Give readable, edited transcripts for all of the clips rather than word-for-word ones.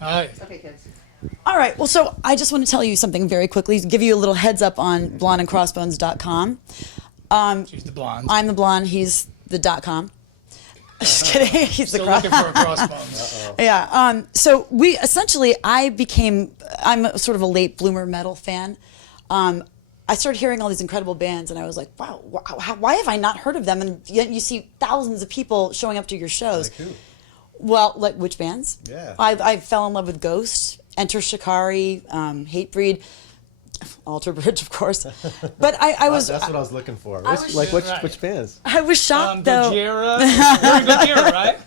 All right. Okay, kids. All right. Well, so I just want to tell you something very quickly. Give you a little heads up on blondeandcrossbones.com. She's the blonde. I'm the blonde. He's the .com. Just kidding. He's Still the looking for a crossbones. Yeah. So I'm sort of a late bloomer metal fan. I started hearing all these incredible bands, and I was like, wow, why have I not heard of them? And yet you see thousands of people showing up to your shows. Like who? Well, like which bands? Yeah. I fell in love with Ghost, Enter Shikari, Hatebreed, Alter Bridge, of course. But I was... That's what I was looking for. Which bands? I was shocked, though. Gojira. You're Gojira, right?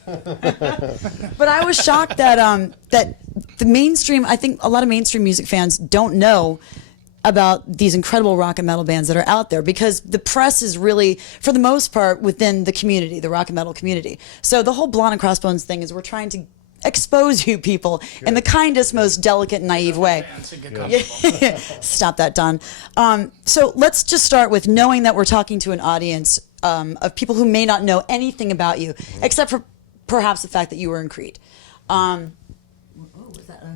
But I was shocked that that the mainstream, I think a lot of mainstream music fans don't know about these incredible rock and metal bands that are out there, because the press is really, for the most part, within the community, the rock and metal community. So the whole Blonde and Crossbones thing is we're trying to expose you people in the kindest, most delicate, naive way. Stop that, Don. So let's just start with knowing that we're talking to an audience of people who may not know anything about you, except for perhaps the fact that you were in Creed.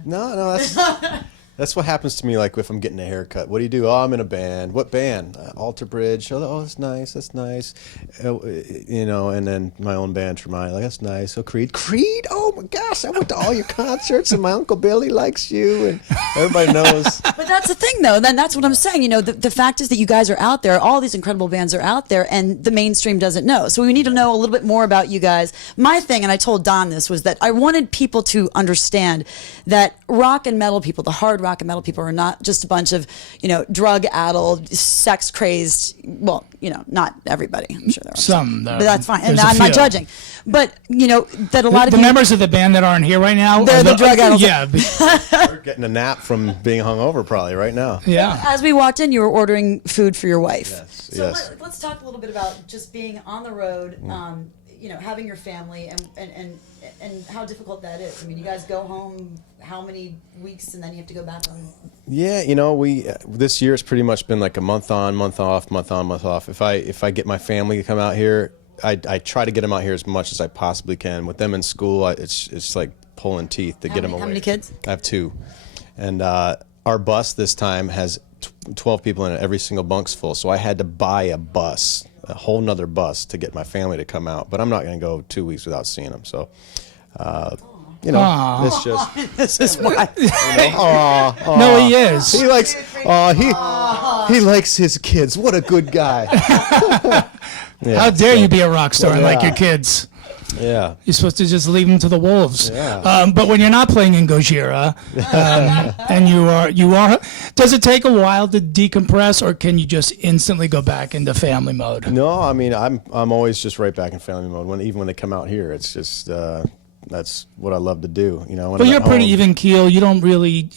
No, that's what happens to me. Like if I'm getting a haircut, what do you do? Oh, I'm in a band. What band? Alter Bridge. Oh, that's nice. That's nice. You know, and then my own band, Tremonti. Like that's nice. Oh, Creed. Creed. Oh my gosh, I went to all your concerts, and my Uncle Billy likes you, and everybody knows. But that's the thing, though. Then that's what I'm saying. You know, the fact is that you guys are out there. All these incredible bands are out there, and the mainstream doesn't know. So we need to know a little bit more about you guys. My thing, and I told Don this, was that I wanted people to understand that rock and metal people, the hard rock and metal people, are not just a bunch of, you know, drug-addled, sex-crazed. Well, you know, not everybody. I'm sure there are some, but that's fine. And there's a I'm not few. judging. But you know that a lot of the you, members of the band that aren't here right now, they're the drug addled. Yeah, They're getting a nap from being hungover probably right now. yeah. As we walked in, you were ordering food for your wife. Yes, So yes. let's talk a little bit about just being on the road, you know, having your family, and how difficult that is. I mean, you guys go home how many weeks, and then you have to go back on. Yeah, you know, we this year has pretty much been like a month on, month off, month on, month off. If I get my family to come out here, I try to get them out here as much as I possibly can. With them in school, it's like pulling teeth to get them away. How many kids? I have 2, and our bus this time has 12 people in it. Every single bunk's full, so I had to buy a whole nother bus to get my family to come out. But I'm not going to go 2 weeks without seeing them. So. You know, Aww. it's just. This is why. You know, No, he is. He likes. He likes his kids. What a good guy. Yeah, How dare so- you be a rock star and like Yeah. your kids? Yeah. You're supposed to just leave them to the wolves. Yeah. But when you're not playing in Gojira, and you are, does it take a while to decompress, or can you just instantly go back into family mode? No, I mean I'm always just right back in family mode. Even when they come out here, it's just that's what I love to do. You know. When But I'm you're at pretty home. even keel. You don't really.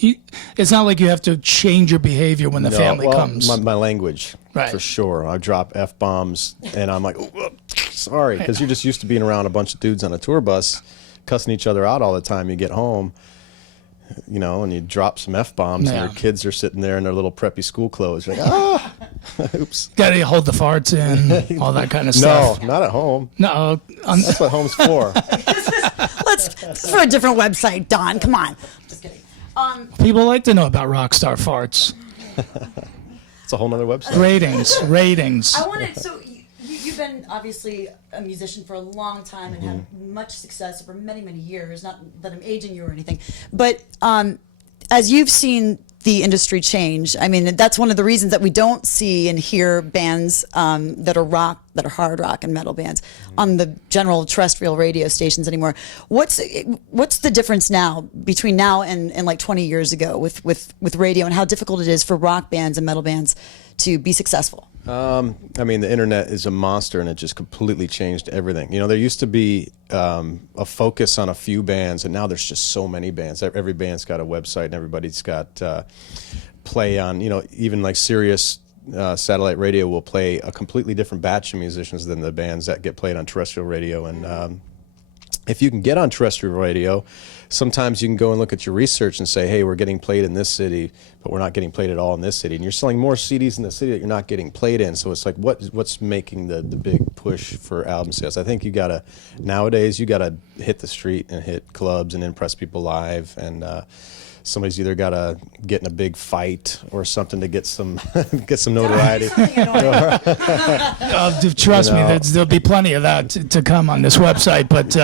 It's not like you have to change your behavior when the No, family well, comes. My language, Right. for sure. I drop F-bombs, and I'm like, "Oh, sorry, because you're just used to being around a bunch of dudes on a tour bus, cussing each other out all the time. You get home, you know, and you drop some F-bombs, and Yeah. your kids are sitting there in their little preppy school clothes. You're like, oops. Got to hold the farts in, all that kind of No, stuff. not at home. No. That's what home's for. This is for a different website, Don. Come on. Just kidding. People like to know about rock star farts. It's a whole nother website. Ratings. I wanted, so you've been obviously a musician for a long time and had much success over many, many years. Not that I'm aging you or anything, but as you've seen the industry change, I mean, that's one of the reasons that we don't see and hear bands that are hard rock and metal bands on the general terrestrial radio stations anymore. What's the difference now between now and like 20 years ago with radio, and how difficult it is for rock bands and metal bands to be successful? I mean, the internet is a monster, and it just completely changed everything. You know, there used to be a focus on a few bands, and now there's just so many bands. Every band's got a website, and everybody's got play on, you know, even like Sirius satellite radio will play a completely different batch of musicians than the bands that get played on terrestrial radio. And if you can get on terrestrial radio, sometimes you can go and look at your research and say, hey, we're getting played in this city, but we're not getting played at all in this city. And you're selling more CDs in the city that you're not getting played in. So it's like, what's making the big push for album sales? I think nowadays you gotta hit the street and hit clubs and impress people live. And somebody's either gotta get in a big fight or something to get some notoriety. Trust me, there'll be plenty of that to come on this website. But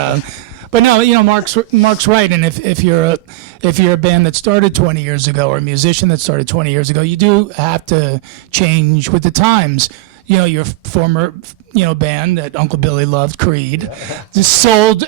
no, Mark's right. And if you're a band that started 20 years ago or a musician that started 20 years ago, you do have to change with the times. Your former band that Uncle Billy loved, Creed,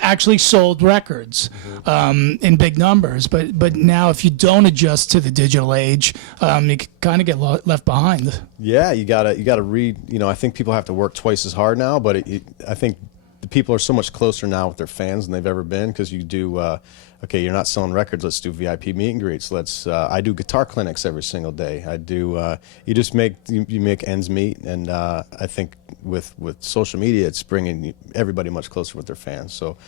actually sold records in big numbers. But now if you don't adjust to the digital age, you kind of get left behind. Yeah, you gotta read. I think people have to work twice as hard now. But I think the people are so much closer now with their fans than they've ever been, because you do. Okay, you're not selling records. Let's do VIP meet and greets. I do guitar clinics every single day. I do. You make ends meet, and I think with social media, it's bringing everybody much closer with their fans. So,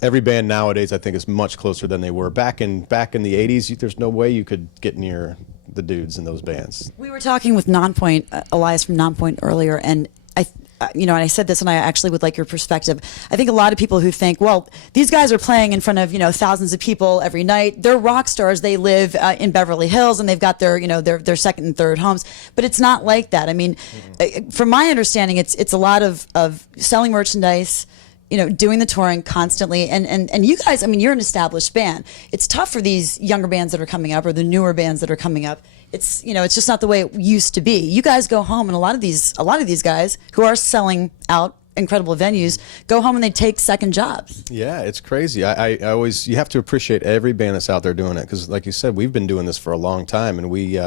every band nowadays, I think, is much closer than they were back in the '80s. There's no way you could get near the dudes in those bands. We were talking with Nonpoint, Elias from Nonpoint earlier, and and I said this, and I actually would like your perspective. I think a lot of people who think, well, these guys are playing in front of, thousands of people every night. They're rock stars. They live in Beverly Hills, and they've got their, their second and third homes. But it's not like that. I mean, from my understanding, it's a lot of selling merchandise, doing the touring constantly. And you guys, I mean, you're an established band. It's tough for these younger bands that are coming up, or the newer bands that are coming up. It's it's just not the way it used to be. You guys go home, and a lot of these guys who are selling out incredible venues go home and they take second jobs. Yeah, it's crazy. I always, you have to appreciate every band that's out there doing it, because like you said, we've been doing this for a long time, and we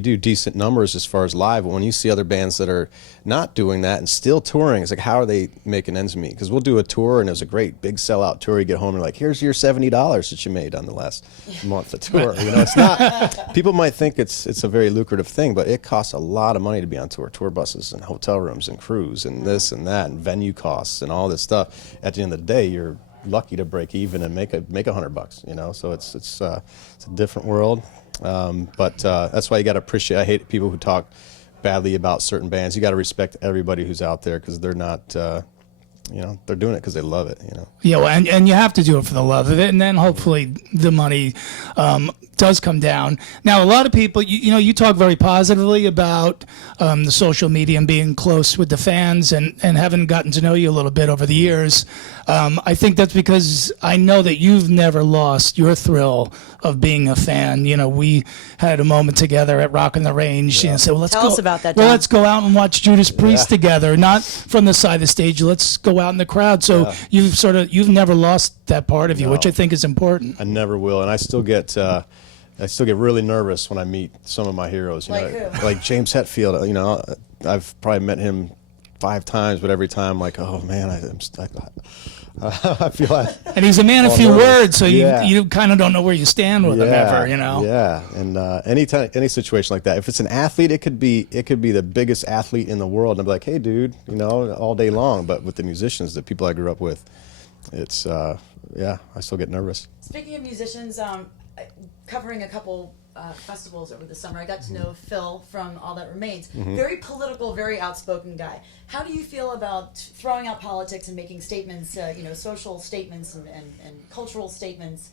do decent numbers as far as live. But when you see other bands that are not doing that and still touring, it's like, how are they making ends meet? Because we'll do a tour, and it was a great big sellout tour. You get home and like, here's your $70 that you made on the last month of tour. It's not. People might think it's a very lucrative thing, but it costs a lot of money to be on tour. Tour buses and hotel rooms and crews and this and that and venue costs and all this stuff. At the end of the day, you're lucky to break even and make $100. So it's a different world. But that's why you got to appreciate. I hate people who talk badly about certain bands. You got to respect everybody who's out there, because they're not, they're doing it because they love it. Yeah, well, and you have to do it for the love of it, and then hopefully the money does come down. Now, a lot of people, you talk very positively about the social media and being close with the fans and having gotten to know you a little bit over the years. I think that's because I know that you've never lost your thrill of being a fan. We had a moment together at Rock on the Range. Yeah. So let's Tell go. us about that, Well, John. let's go out and watch Judas Priest together, not from the side of the stage. Let's go out in the crowd. So you've never lost that part of you, which I think is important. I never will, and I still get really nervous when I meet some of my heroes. Like who? Like James Hetfield. I've probably met him 5 times, but every time, like, oh man, I feel like. And he's a man of few words, so Yeah. you kind of don't know where you stand with him ever, Yeah, and any situation like that, if it's an athlete, it could be the biggest athlete in the world, and I'd be like, hey, dude, all day long. But with the musicians, the people I grew up with, it's I still get nervous. Speaking of musicians, covering a couple festivals over the summer, I got to know Phil from All That Remains. Very political, very outspoken guy. How do you feel about throwing out politics and making statements, social statements and cultural statements?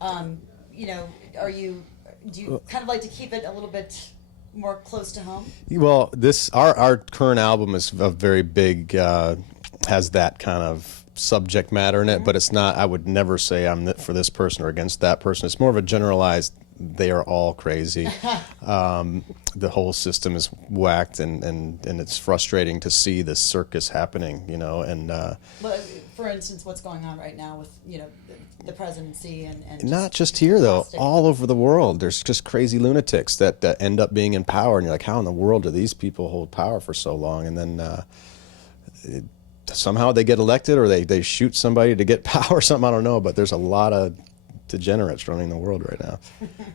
Do you kind of like to keep it a little bit more close to home? Well, our current album is a very big, has that kind of subject matter in it, but it's not. I would never say I'm for this person or against that person. It's more of a generalized. They are all crazy. The whole system is whacked, and it's frustrating to see this circus happening. And Well, for instance, what's going on right now with the presidency and not just here though, all over the world. There's just crazy lunatics that end up being in power, and you're like, how in the world do these people hold power for so long? And then somehow they get elected, or they shoot somebody to get power or something. I don't know, but there's a lot of degenerates running the world right now.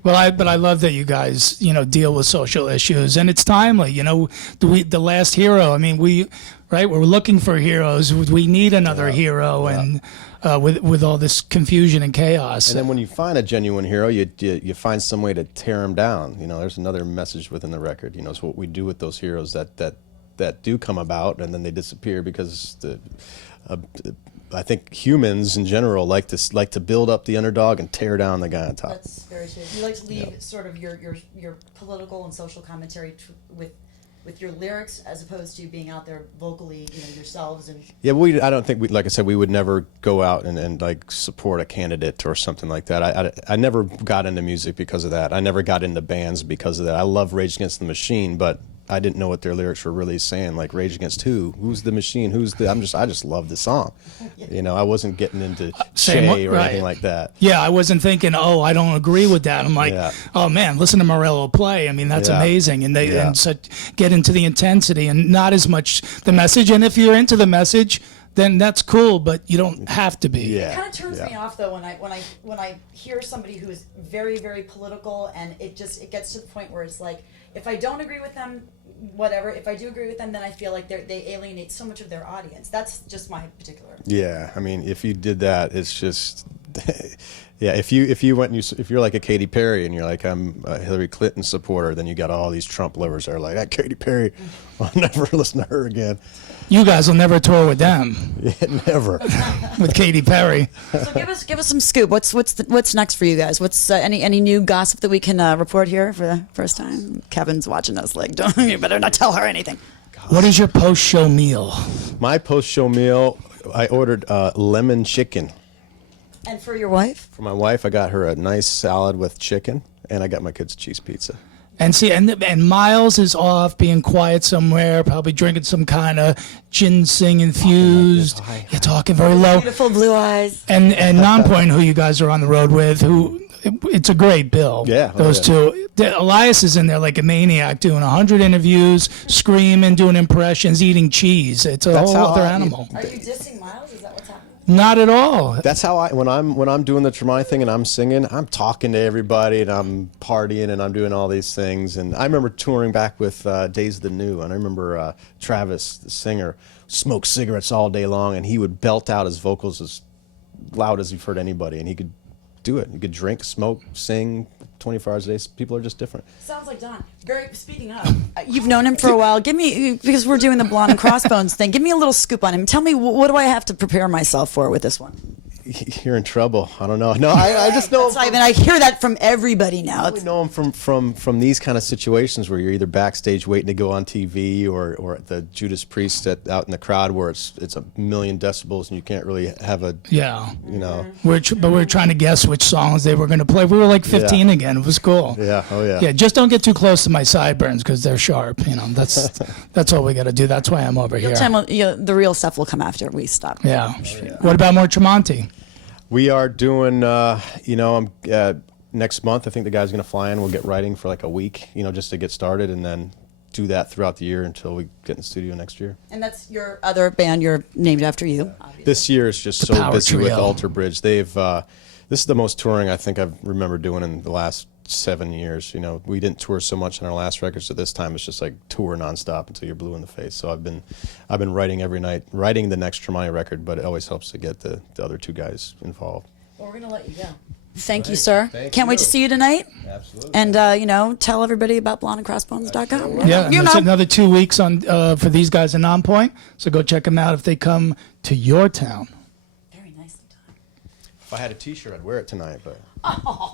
Well, but I love that you guys, deal with social issues, and it's timely. The last hero. I mean, we're looking for heroes. We need another hero, and with all this confusion and chaos. And then when you find a genuine hero, you find some way to tear him down. There's another message within the record. It's what we do with those heroes that do come about and then they disappear because I think humans in general like to build up the underdog and tear down the guy on top. That's very true. You like to leave sort of your political and social commentary with your lyrics as opposed to being out there vocally, yourselves and. Yeah, I don't think like I said, we would never go out and like support a candidate or something like that. I never got into music because of that. I never got into bands because of that. I love Rage Against the Machine, but I didn't know what their lyrics were really saying. Like Rage Against who? Who's the machine? I just love the song. I wasn't getting into Shay or anything like that. Yeah, I wasn't thinking, I don't agree with that. I'm like, oh man, listen to Morello play. I mean, that's amazing. And they get into the intensity and not as much the message. And if you're into the message, then that's cool, but you don't have to be. Yeah. It kind of turns me off though when I hear somebody who is very, very political, and it gets to the point where it's like, if I don't agree with them, whatever. If I do agree with them, then I feel like they alienate so much of their audience. That's just my particular. Yeah, I mean, if you did that, it's just. Yeah, if you're like a Katy Perry and you're like, I'm a Hillary Clinton supporter, then you got all these Trump lovers that are like, that Katy Perry, I'll never listen to her again. You guys will never tour with them. Yeah, never. With Katy Perry. So give us some scoop. What's next for you guys? What's any new gossip that we can report here for the first time? Kevin's watching us like, you better not tell her anything. What is your post-show meal? My post-show meal, I ordered lemon chicken. And for your wife? For my wife, I got her a nice salad with chicken, and I got my kids a cheese pizza. And see, and Miles is off being quiet somewhere, probably drinking some kind of ginseng infused. You're talking very low. Beautiful blue eyes. And Nonpoint, who you guys are on the road with, it's a great bill. Yeah, those two. Elias is in there like a maniac, doing 100 interviews, screaming, doing impressions, eating cheese. It's a whole other animal. Are you dissing Miles? Is that what's happening? Not at all. That's how when I'm doing the Tremonti thing and I'm singing, I'm talking to everybody and I'm partying and I'm doing all these things. And I remember touring back with Days of the New, and I remember Travis, the singer, smoked cigarettes all day long, and he would belt out his vocals as loud as you've heard anybody, and he could do it. He could drink, smoke, sing 24 hours a day. People are just different. Sounds like Don. Speaking of, you've known him for a while. Give me, because we're doing the Blonde and Crossbones thing, give me a little scoop on him. Tell me, what do I have to prepare myself for with this one? You're in trouble. I don't know. No, I just know him. I hear that from everybody now. I know him from these kind of situations where you're either backstage waiting to go on TV or at the Judas Priest out in the crowd where it's a million decibels and you can't really have a But we're trying to guess which songs they were going to play. We were like 15 again. It was cool. Yeah. Oh yeah. Yeah. Just don't get too close to my sideburns because they're sharp. That's all we got to do. That's why I'm over here. The real stuff will come after we stop. Yeah. What about more Tremonti? We are doing, next month, I think the guy's going to fly in. We'll get writing for like a week, just to get started, and then do that throughout the year until we get in the studio next year. And that's your other band you're named after you, obviously. This year is just so busy with Alter Bridge. This is the most touring I think I've remember doing in the last 7 years. We didn't tour so much on our last record, so this time it's just like tour nonstop until you're blue in the face. So I've been writing every night, writing the next Tremonti record, but it always helps to get the other two guys involved. Well, we're gonna let you go. Thank you, sir. Can't wait to see you tonight. Absolutely. And tell everybody about blondeandcrossbones.com. Yeah, and there's another 2 weeks on for these guys in Nonpoint. So go check them out if they come to your town. Very nicely done. If I had a T-shirt, I'd wear it tonight, but.